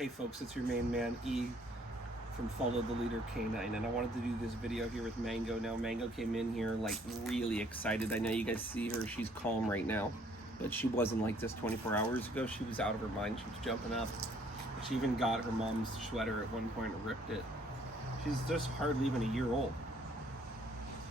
Hey folks, it's your main man E from Follow the Leader Canine, and I wanted to do this video here with Mango. Now Mango came in here like really excited. I know you guys see her, she's calm right now, but she wasn't like this 24 hours ago. She was out of her mind, she was jumping up. She even got her mom's sweater at one point and ripped it. She's just hardly even a year old.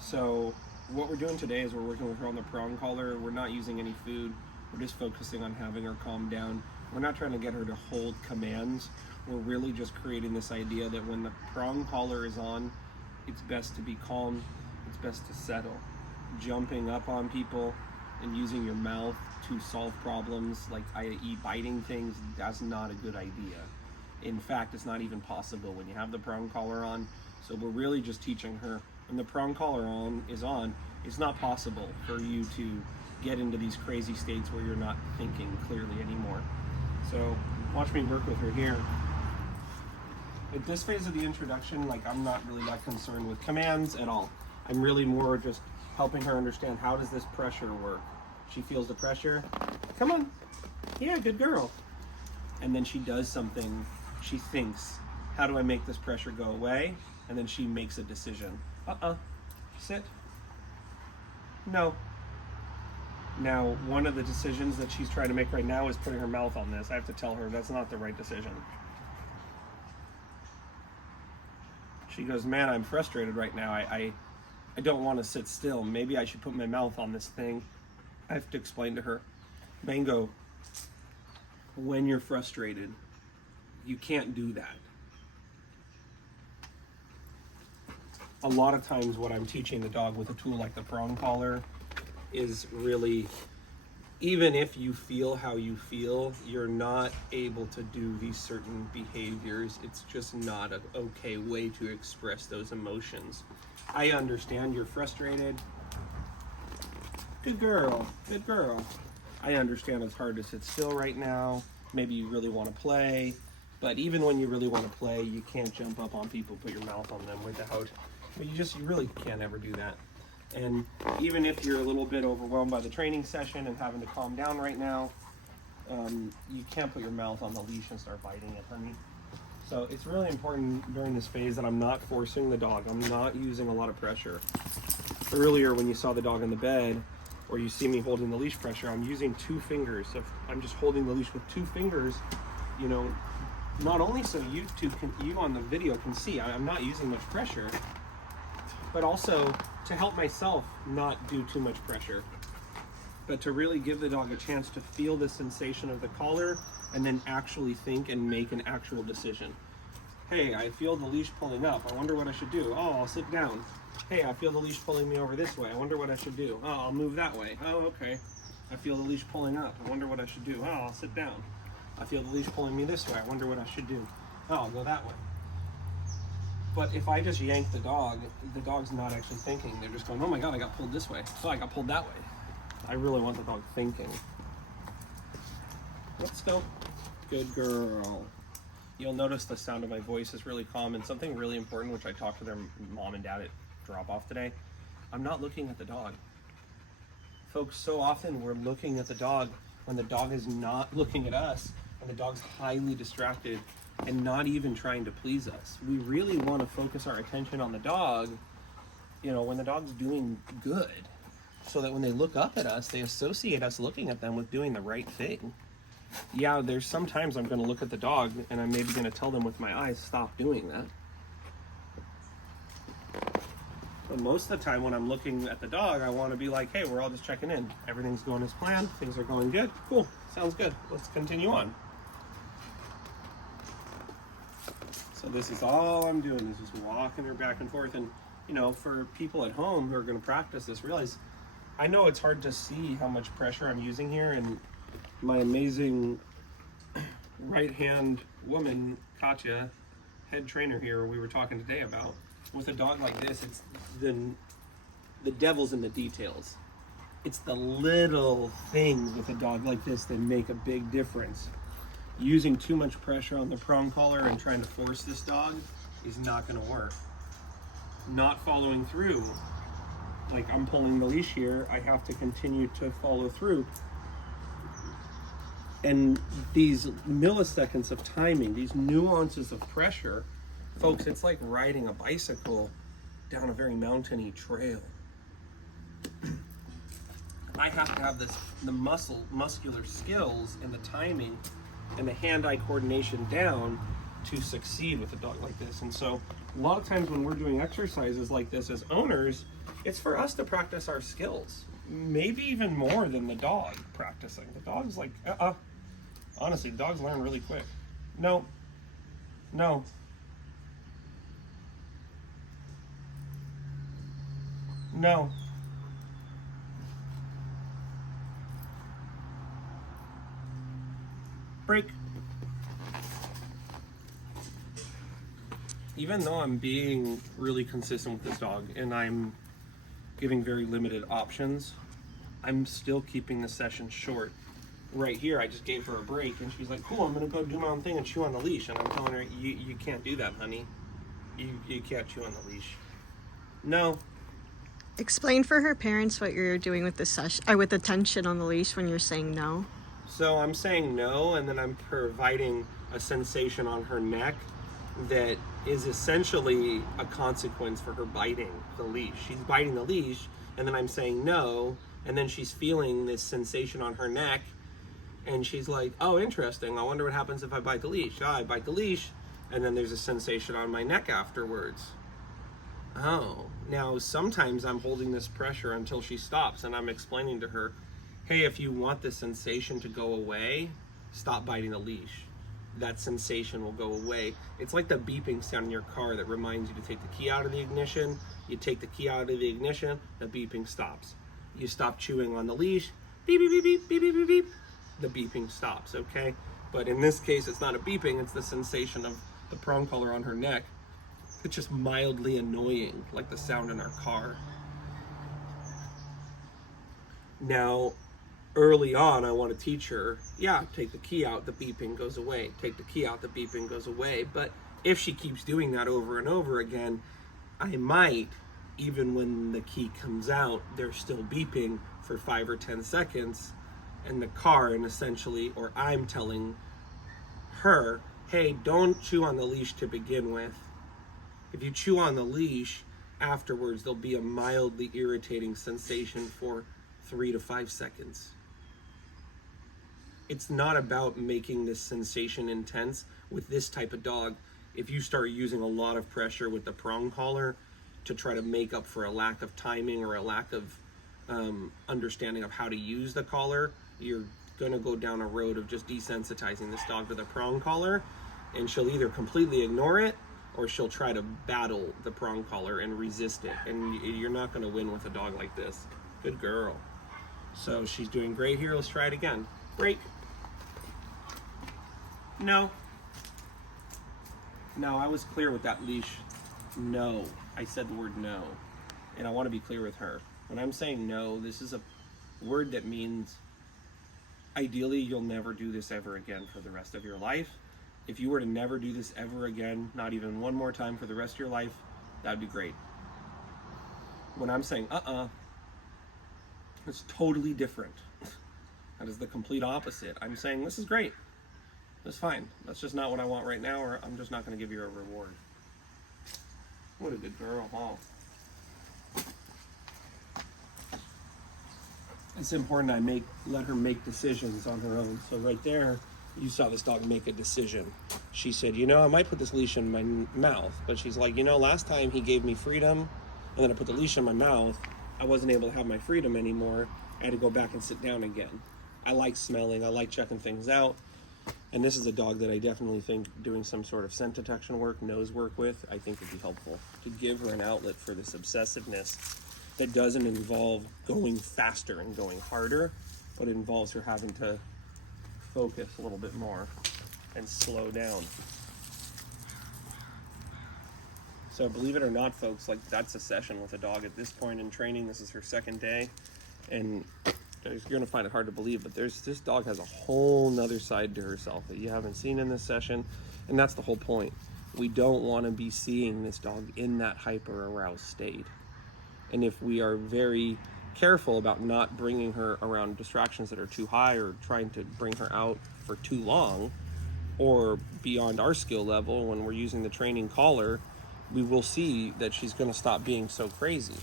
So what we're doing today is we're working with her on the prong collar. We're not using any food. We're just focusing on having her calm down. We're not trying to get her to hold commands. We're really just creating this idea that when the prong collar is on, it's best to be calm, it's best to settle. Jumping up on people and using your mouth to solve problems, like i.e. biting things, that's not a good idea. In fact, it's not even possible when you have the prong collar on. So we're really just teaching her, when the prong collar is on, it's not possible for you to get into these crazy states where you're not thinking clearly anymore. So watch me work with her here. At this phase of the introduction, like, I'm not really that concerned with commands at all. I'm really more just helping her understand, how does this pressure work? She feels the pressure. Come on. Yeah, good girl. And then she does something. She thinks, how do I make this pressure go away? And then she makes a decision. Sit. No. Now, one of the decisions that she's trying to make right now is putting her mouth on this. I have to tell her that's not the right decision. She goes, man, I'm frustrated right now. I don't want to sit still. Maybe I should put my mouth on this thing. I have to explain to her, Mango, when you're frustrated, you can't do that. A lot of times what I'm teaching the dog with a tool like the prong collar is really, even if you feel how you feel, you're not able to do these certain behaviors. It's just not an okay way to express those emotions. I understand you're frustrated. Good girl, good girl. I understand it's hard to sit still right now. Maybe you really want to play, but even when you really want to play, you can't jump up on people, put your mouth on them without, but you really can't ever do that. And even if you're a little bit overwhelmed by the training session and having to calm down right now, you can't put your mouth on the leash and start biting it, honey. So it's really important during this phase that I'm not forcing the dog. I'm not using a lot of pressure. Earlier when you saw the dog in the bed, or you see me holding the leash pressure, I'm using 2 fingers. So I'm just holding the leash with 2 fingers, you know, not only so you on the video can see, I'm not using much pressure, but also to help myself not do too much pressure, but to really give the dog a chance to feel the sensation of the collar and then actually think and make an actual decision. Hey, I feel the leash pulling up. I wonder what I should do. Oh, I'll sit down. Hey, I feel the leash pulling me over this way. I wonder what I should do. Oh, I'll move that way. Oh, okay. I feel the leash pulling up. I wonder what I should do. Oh, I'll sit down. I feel the leash pulling me this way. I wonder what I should do. Oh, I'll go that way. But if I just yank the dog's not actually thinking. They're just going, oh my God, I got pulled this way. Oh, I got pulled that way. I really want the dog thinking. Let's go. Good girl. You'll notice the sound of my voice is really calm, and something really important, which I talked to their mom and dad at drop-off today. I'm not looking at the dog. Folks, so often we're looking at the dog when the dog is not looking at us, and the dog's highly distracted and not even trying to please us. We really want to focus our attention on the dog, you know, when the dog's doing good, so that when they look up at us, they associate us looking at them with doing the right thing. Yeah, there's sometimes I'm going to look at the dog and I'm maybe going to tell them with my eyes, stop doing that. But most of the time when I'm looking at the dog, I want to be like, hey, we're all just checking in. Everything's going as planned. Things are going good. Cool. Sounds good. Let's continue on. So this is all I'm doing, is just walking her back and forth. And, you know, for people at home who are going to practice this, realize I know it's hard to see how much pressure I'm using here. And my amazing right-hand woman, Katya, head trainer here, we were talking today about, with a dog like this, it's the devil's in the details. It's the little things with a dog like this that make a big difference. Using too much pressure on the prong collar and trying to force this dog is not going to work. Not following through, like I'm pulling the leash here, I have to continue to follow through. And these milliseconds of timing, these nuances of pressure, folks, it's like riding a bicycle down a very mountainy trail. I have to have the muscular skills and the timing and the hand-eye coordination down to succeed with a dog like this. And so a lot of times when we're doing exercises like this as owners, it's for us to practice our skills, maybe even more than the dog practicing. The dog's like, honestly, dogs learn really quick. No. No. No. Break. Even though I'm being really consistent with this dog and I'm giving very limited options, I'm still keeping the session short. Right here, I just gave her a break and she's like, cool, I'm gonna go do my own thing and chew on the leash. And I'm telling her, you can't do that, honey. You can't chew on the leash. No. Explain for her parents what you're doing with the session, with the tension on the leash when you're saying no. So I'm saying no, and then I'm providing a sensation on her neck that is essentially a consequence for her biting the leash. She's biting the leash, and then I'm saying no, and then she's feeling this sensation on her neck, and she's like, oh, interesting, I wonder what happens if I bite the leash. I bite the leash, and then there's a sensation on my neck afterwards. Oh, now sometimes I'm holding this pressure until she stops, and I'm explaining to her, hey, if you want the sensation to go away, stop biting the leash. That sensation will go away. It's like the beeping sound in your car that reminds you to take the key out of the ignition. You take the key out of the ignition, the beeping stops. You stop chewing on the leash, beep, beep, beep, beep, beep, beep, beep, beep. The beeping stops, okay? But in this case, it's not a beeping, it's the sensation of the prong collar on her neck. It's just mildly annoying, like the sound in our car. Now, early on, I want to teach her, yeah, take the key out, the beeping goes away. Take the key out, the beeping goes away. But if she keeps doing that over and over again, I might, even when the key comes out, they're still beeping for 5 or 10 seconds. And the car, and essentially, or I'm telling her, hey, don't chew on the leash to begin with. If you chew on the leash, afterwards, there'll be a mildly irritating sensation for 3 to 5 seconds. It's not about making this sensation intense with this type of dog. If you start using a lot of pressure with the prong collar to try to make up for a lack of timing or a lack of understanding of how to use the collar, you're gonna go down a road of just desensitizing this dog to the prong collar, and she'll either completely ignore it or she'll try to battle the prong collar and resist it, and you're not gonna win with a dog like this. Good girl. So she's doing great here. Let's try it again. Break. No. No, I was clear with that leash. No. I said the word no. And I want to be clear with her. When I'm saying no, this is a word that means ideally you'll never do this ever again for the rest of your life. If you were to never do this ever again, not even one more time for the rest of your life, that'd be great. When I'm saying it's totally different. That is the complete opposite. I'm saying this is great. That's fine. That's just not what I want right now, or I'm just not going to give you a reward. What a good girl, huh? It's important I let her make decisions on her own. So right there, you saw this dog make a decision. She said, I might put this leash in my mouth. But she's like, last time he gave me freedom, and then I put the leash in my mouth, I wasn't able to have my freedom anymore. I had to go back and sit down again. I like smelling. I like checking things out. And this is a dog that I definitely think doing some sort of scent detection work, nose work with, I think would be helpful to give her an outlet for this obsessiveness that doesn't involve going faster and going harder, but it involves her having to focus a little bit more and slow down. So believe it or not, folks, like that's a session with a dog at this point in training. This is her second day, and you're gonna find it hard to believe, but this dog has a whole nother side to herself that you haven't seen in this session, and that's the whole point. We don't want to be seeing this dog in that hyper aroused state. And if we are very careful about not bringing her around distractions that are too high or trying to bring her out for too long or beyond our skill level, when we're using the training collar, we will see that she's going to stop being so crazy.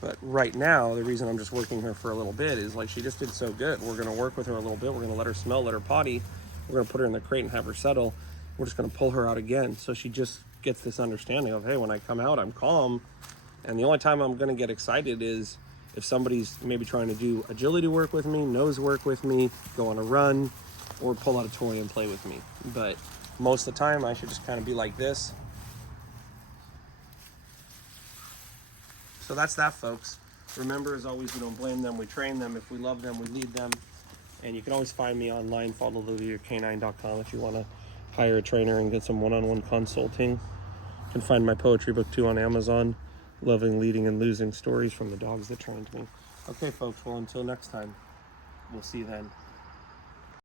But right now, the reason I'm just working her for a little bit is like she just did so good. We're going to work with her a little bit. We're going to let her smell, let her potty. We're going to put her in the crate and have her settle. We're just going to pull her out again. So she just gets this understanding of, hey, when I come out, I'm calm. And the only time I'm going to get excited is if somebody's maybe trying to do agility work with me, nose work with me, go on a run, or pull out a toy and play with me. But most of the time, I should just kind of be like this. So that's that, folks. Remember, as always, we don't blame them, we train them. If we love them, we lead them. And you can always find me online, followliveyourcanine.com, if you want to hire a trainer and get some one-on-one consulting. You can find my poetry book too on Amazon, Loving, Leading, and Losing Stories from the Dogs That Trained Me. Okay, folks, well, until next time, we'll see you then.